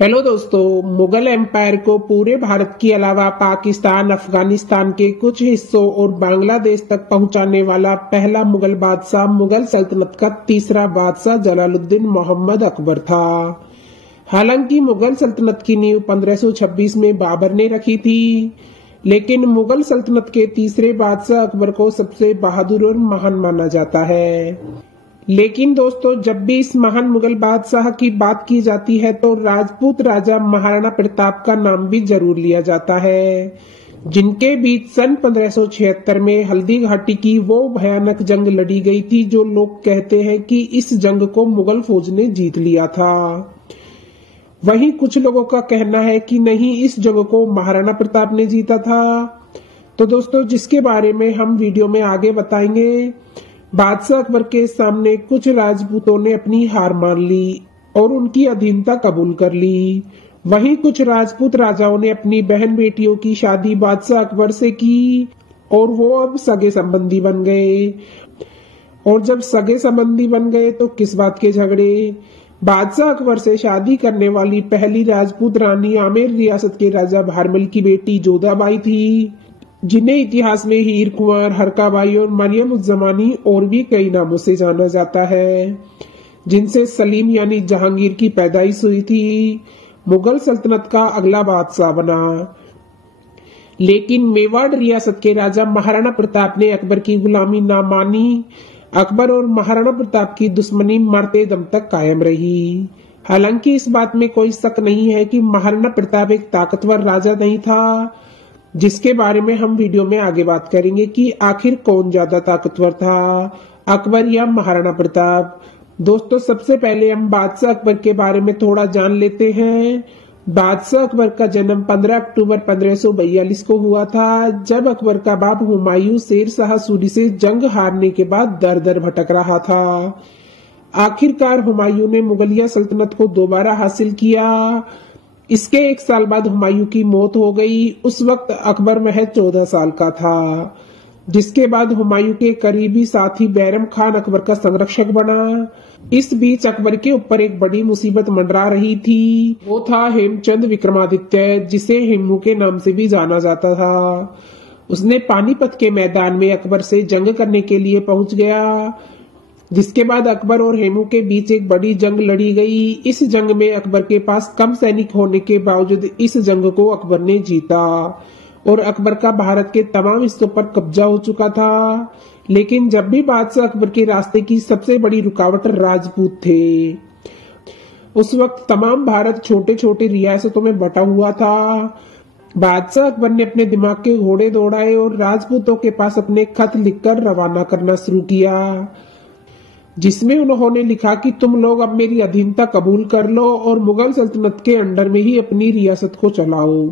Hello दोस्तों, Mughal empire को पूरे भारत के अलावा पाकिस्तान, अफगानिस्तान के कुछ हिस्सों और बांग्लादेश तक पहुंचाने वाला पहला मुगल बादशाह मुगल सल्तनत का तीसरा बादशाह जलालुद्दीन मोहम्मद अकबर था। हालांकि मुगल सल्तनत की नींव 1526 में बाबर ने रखी थी, लेकिन मुगल सल्तनत के तीसरे बादशाह अकबर को सबसे बहादुर और महान माना जाता है। लेकिन दोस्तों, जब भी इस महान मुगल बादशाह की बात की जाती है तो राजपूत राजा महाराणा प्रताप का नाम भी जरूर लिया जाता है, जिनके बीच सन 1576 में हल्दी घाटी की वो भयानक जंग लड़ी गई थी जो लोग कहते हैं कि इस जंग को मुगल फौज ने जीत लिया था। वहीं कुछ लोगों का कहना है कि नहीं, इस जंग को महाराणा प्रताप ने जीता था। तो दोस्तों, जिसके बारे में हम वीडियो में आगे बताएंगे। बादशाह अकबर के सामने कुछ राजपूतों ने अपनी हार मान ली और उनकी अधीनता कबूल कर ली। वहीं कुछ राजपूत राजाओं ने अपनी बहन बेटियों की शादी बादशाह अकबर से की और वो अब सगे संबंधी बन गए। और जब सगे संबंधी बन गए तो किस बात के झगड़े। बादशाह अकबर से शादी करने वाली पहली राजपूत रानी आमेर रियासत के राजा भारमल की बेटी जोधाबाई थी, जिन्हें इतिहास में हीर कुंवर, हरकाबाई और मरियम उज जमानी और भी कई नामों से जाना जाता है, जिनसे सलीम यानी जहांगीर की पैदाइश हुई थी। मुगल सल्तनत का अगला बादशाह बना। लेकिन मेवाड़ रियासत के राजा महाराणा प्रताप ने अकबर की गुलामी ना मानी। अकबर और महाराणा प्रताप की दुश्मनी मरते दम तक कायम रही। हालांकि इस बात में कोई शक नहीं है कि महाराणा प्रताप एक ताकतवर राजा नहीं था, जिसके बारे में हम वीडियो में आगे बात करेंगे कि आखिर कौन ज्यादा ताकतवर था, अकबर या महाराणा प्रताप। दोस्तों, सबसे पहले हम बादशाह अकबर के बारे में थोड़ा जान लेते हैं। बादशाह अकबर का जन्म 15 अक्टूबर 1542 को हुआ था, जब अकबर का बाप हुमायूं शेर शाह सूरी से जंग हारने के बाद दर दर भटक रहा था। आखिरकार हुमायूं ने मुगलिया सल्तनत को दोबारा हासिल किया। इसके एक साल बाद हुमायूं की मौत हो गई। उस वक्त अकबर महज 14 साल का था। जिसके बाद हुमायूं के करीबी साथी बैरम खान अकबर का संरक्षक बना। इस बीच अकबर के ऊपर एक बड़ी मुसीबत मंडरा रही थी। वो था हेमचंद विक्रमादित्य, जिसे हेमू के नाम से भी जाना जाता था। उसने पानीपत के मैदान में अकबर से जंग करने के लिए पहुंच गया, जिसके बाद अकबर और हेमू के बीच एक बड़ी जंग लड़ी गई। इस जंग में अकबर के पास कम सैनिक होने के बावजूद इस जंग को अकबर ने जीता और अकबर का भारत के तमाम हिस्सों पर कब्जा हो चुका था। लेकिन जब भी बादशाह अकबर के रास्ते की सबसे बड़ी रुकावट राजपूत थे। उस वक्त तमाम भारत छोटे छोटे रियासतों में बटा हुआ था। बादशाह अकबर ने अपने दिमाग के घोड़े दौड़ाए और राजपूतों के पास अपने खत लिखकर रवाना करना शुरू किया, जिसमें उन्होंने लिखा कि तुम लोग अब मेरी अधीनता कबूल कर लो और मुगल सल्तनत के अंडर में ही अपनी रियासत को चलाओ।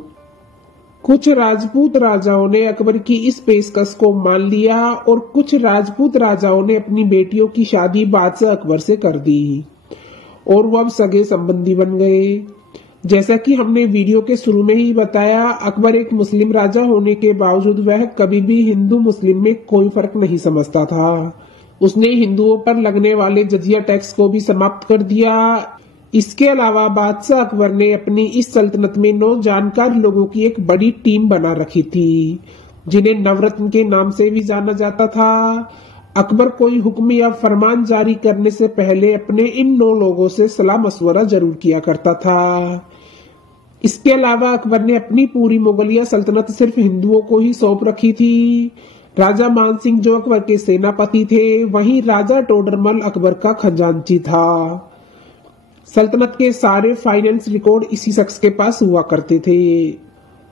कुछ राजपूत राजाओं ने अकबर की इस पेशकश को मान लिया और कुछ राजपूत राजाओं ने अपनी बेटियों की शादी बादशाह अकबर से कर दी और वो अब सगे संबंधी बन गए। जैसा कि हमने वीडियो के शुरू में ही बताया, अकबर एक मुस्लिम राजा होने के बावजूद वह कभी भी हिंदू मुस्लिम में कोई फर्क नहीं समझता था। उसने हिंदुओं पर लगने वाले जजिया टैक्स को भी समाप्त कर दिया। इसके अलावा बादशाह अकबर ने अपनी इस सल्तनत में 9 जानकार लोगों की एक बड़ी टीम बना रखी थी, जिन्हें नवरत्न के नाम से भी जाना जाता था। अकबर कोई हुक्म या फरमान जारी करने से पहले अपने इन 9 लोगों से सलाह मशवरा जरूर किया करता था। इसके अलावा अकबर ने अपनी पूरी मुगलिया सल्तनत सिर्फ हिंदुओं को ही सौंप रखी थी। राजा मानसिंह जो अकबर के सेनापति थे, वहीं राजा टोडरमल अकबर का खजांची था। सल्तनत के सारे फाइनेंस रिकॉर्ड इसी शख्स के पास हुआ करते थे।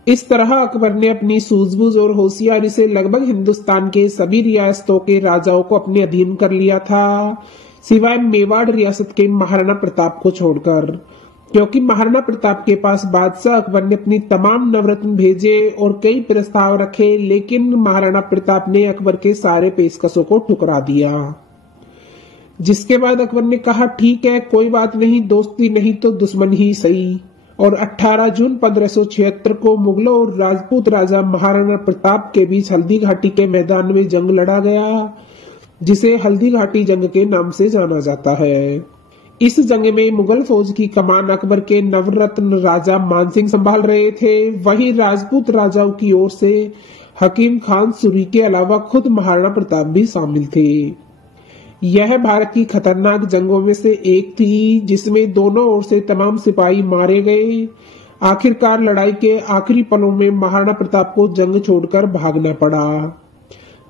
इस तरह अकबर ने अपनी सूझबूझ और होशियारी से लगभग हिंदुस्तान के सभी रियासतों के राजाओं को अपने अधीन कर लिया था, सिवाय मेवाड़ रियासत के महाराणा प्रताप को छोड़कर, क्योंकि महाराणा प्रताप के पास बादशाह अकबर ने अपनी तमाम नवरत्न भेजे और कई प्रस्ताव रखे, लेकिन महाराणा प्रताप ने अकबर के सारे पेशकशों को ठुकरा दिया। जिसके बाद अकबर ने कहा, ठीक है, कोई बात नहीं, दोस्ती नहीं तो दुश्मन ही सही। और 18 जून 1576 को मुगलों और राजपूत राजा महाराणा प्रताप के बीच हल्दी घाटी के मैदान में जंग लड़ा गया, जिसे हल्दी घाटी जंग के नाम से जाना जाता है। इस जंग में मुगल फौज की कमान अकबर के नवरत्न राजा मानसिंह संभाल रहे थे। वहीं राजपूत राजाओं की ओर से हकीम खान सूरी के अलावा खुद महाराणा प्रताप भी शामिल थे। यह भारत की खतरनाक जंगों में से एक थी, जिसमें दोनों ओर से तमाम सिपाही मारे गए। आखिरकार लड़ाई के आखिरी पलों में महाराणा प्रताप को जंग छोड़कर भागना पड़ा,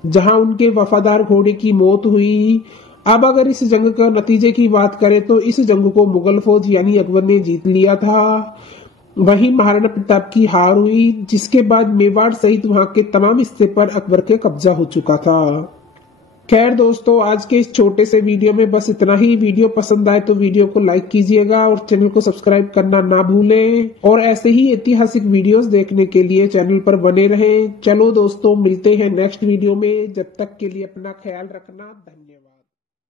जहां उनके वफादार घोड़े की मौत हुई। अब अगर इस जंग का नतीजे की बात करें तो इस जंग को मुगल फौज यानी अकबर ने जीत लिया था। वहीं महाराणा प्रताप की हार हुई, जिसके बाद मेवाड़ सहित वहां के तमाम हिस्से पर अकबर के कब्जा हो चुका था। खैर दोस्तों, आज के इस छोटे से वीडियो में बस इतना ही। वीडियो पसंद आए तो वीडियो को लाइक कीजिएगा और चैनल को सब्सक्राइब करना ना भूलें, और ऐसे ही ऐतिहासिक वीडियोस देखने के लिए चैनल पर बने रहें। चलो दोस्तों, मिलते हैं नेक्स्ट वीडियो में। जब तक के लिए अपना ख्याल रखना। धन्यवाद।